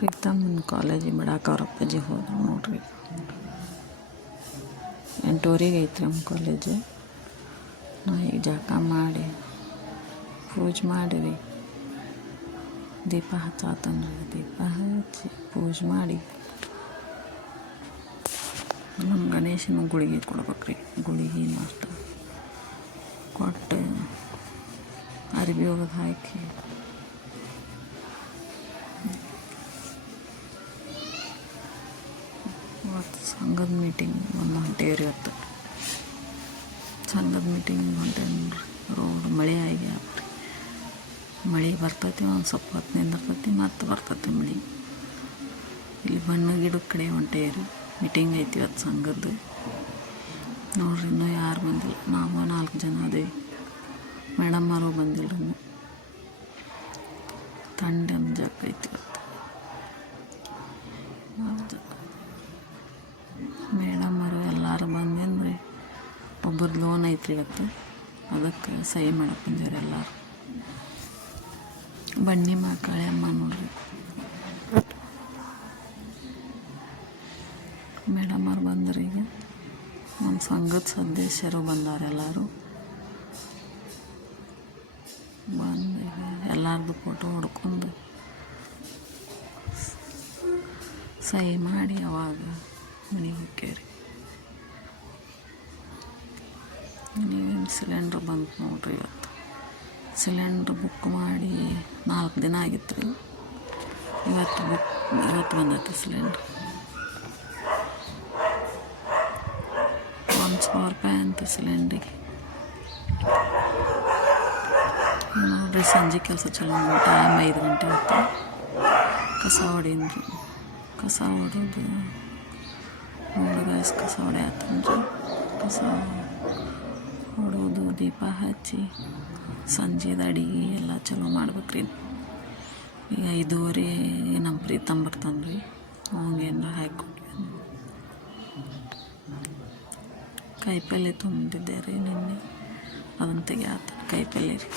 ಪ್ರೀತಮ್ಮನ ಕಾಲೇಜಿಗೆ ಬಿಡಾಕ ಅವ್ರ ಅಪ್ಪಾಜಿ ಹೋದ್ರು ನೋಡ್ರಿ. 8:30ಗೆ ಐತ್ರಿ ನಮ್ಮ ಕಾಲೇಜು. ನಾ ಈಗ ಜಳಕ ಮಾಡಿ ಪೂಜೆ ಮಾಡಿರಿ, ದೀಪ ಹಚ್ಚಾತನ್ರಿ. ದೀಪ ಹಚ್ಚಿ ಪೂಜೆ ಮಾಡಿ ನಮ್ಮ ಗಣೇಶನ ಗುಳಿಗೆ ಕೊಡ್ಬೇಕ್ರಿ. ಗುಳಿಗೆ ಅಷ್ಟು ಕೊಟ್ಟು ಅರಿವಿ ಒಗದು ಹಾಕಿ ಇವತ್ತು ಸಂಘದ ಮೀಟಿಂಗ್ ಒಂದು ಹೊಂಟೇವ್ರಿ. ಇವತ್ತು ಸಂಘದ ಮೀಟಿಂಗ್ ಹೊಂಟೇವ್ರಿ. ರೋಡ್ ಮಳೆ ಆಗಿ ಮಳೆ ಬರ್ತೈತಿ, ಒಂದು ಸ್ವಲ್ಪ ಹೊತ್ತು ನಿಂದಿರ್ತೈತಿ, ಮತ್ತೆ ಬರ್ತೈತಿ ಮಳೆ. ಇಲ್ಲಿ ಬಣ್ಣ ಗಿಡದ ಕಡೆ ಹೊಂಟೇವ್ರಿ. ಮೀಟಿಂಗ್ ಐತಿ ಇವತ್ತು ಸಂಘದ್ದು ನೋಡ್ರಿ. ಇನ್ನೂ ಯಾರು ಬಂದಿಲ್ಲ, ನಾವು 4 ಜನ ಅದೇವಿ. ಮೇಡಮ್ ಅವರು ಬಂದಿಲ್ಲ. ತಂಡ ಜಾಗ ಐತಿ ಇವತ್ತು. ಮೇಡಮ್ ಅವರು ಎಲ್ಲರೂ ಬಂದೇನ್ರಿ. ಒಬ್ಬರು ಲೋನ್ ಐತ್ರಿ ಇವತ್ತು, ಅದಕ್ಕೆ ಸಹಿ ಮಾಡಕ್ಕೆ ಬಂದೇವ್ರಿ ಎಲ್ಲರೂ. ಬನ್ನಿ ಮಕ್ಕಳೇ ಅಮ್ಮ ನೋಡ್ರಿ. ಮೇಡಮ್ ಅವ್ರು ಬಂದ್ರೆ ಈಗ ನಮ್ಮ ಸಂಘದ ಸದಸ್ಯರು ಬಂದಾರೆ. ಎಲ್ಲರೂ ಬಂದು ಎಲ್ಲರದ್ದು ಫೋಟೋ ಹೊಡ್ಕೊಂಡು ಸಹಿ ಮಾಡಿ ಅವಾಗ ಮನೆಗೆ ಹೋಗ್ಯಾರಿ. ನೀವೇನು ಸಿಲಿಂಡ್ರ್ ಬಂತು ನೋಡ್ರಿ. ಇವತ್ತು ಸಿಲಿಂಡ್ರ್ ಬುಕ್ ಮಾಡಿ 4 ದಿನ ಆಗಿತ್ತು ರೀ. ಇವತ್ತು ಬಂದೈತಿ ಸಿಲಿಂಡ್ರ್. 100 ರೂಪಾಯಿ ಅಂತ ಸಿಲಿಂಡ್ರಿಗೆ. ನೋಡ್ರಿ ಸಂಜೆ ಕೆಲಸ ಚಲೋ ಟೈಮ್ 5 ಗಂಟೆ ಆಯ್ತು. ಕಸ ಹೊಡೀನ್ರಿ. ಕಸ ಹೊಡೋದು ನೋಡಿದ್ರೆ ಕಸ ಹೊಡೆಯತ್ತನ್ರಿ. ಕಸ ಹೊಡೋದು, ದೀಪ ಹಚ್ಚಿ ಸಂಜೆದ ಅಡಿಗೆ ಎಲ್ಲ ಚಲೋ ಮಾಡ್ಬೇಕ್ರಿ. ಈಗ 5:30 ನಮ್ಮ ಪ್ರೀತಮ್ ಬರ್ತಾನ್ರಿ. ಅವಂಗೇನಾರ ಹಾಕಿಕೊಟ್ವಿ. ಕಾಯಿಪಲ್ಲೆ ತುಂಬಿದ್ದೆ ರೀ ನಿನ್ನೆ, ಅದನ್ನು ತೆಗಿಯಾತ ಕಾಯಿಪಲ್ಲೆ ರೀ.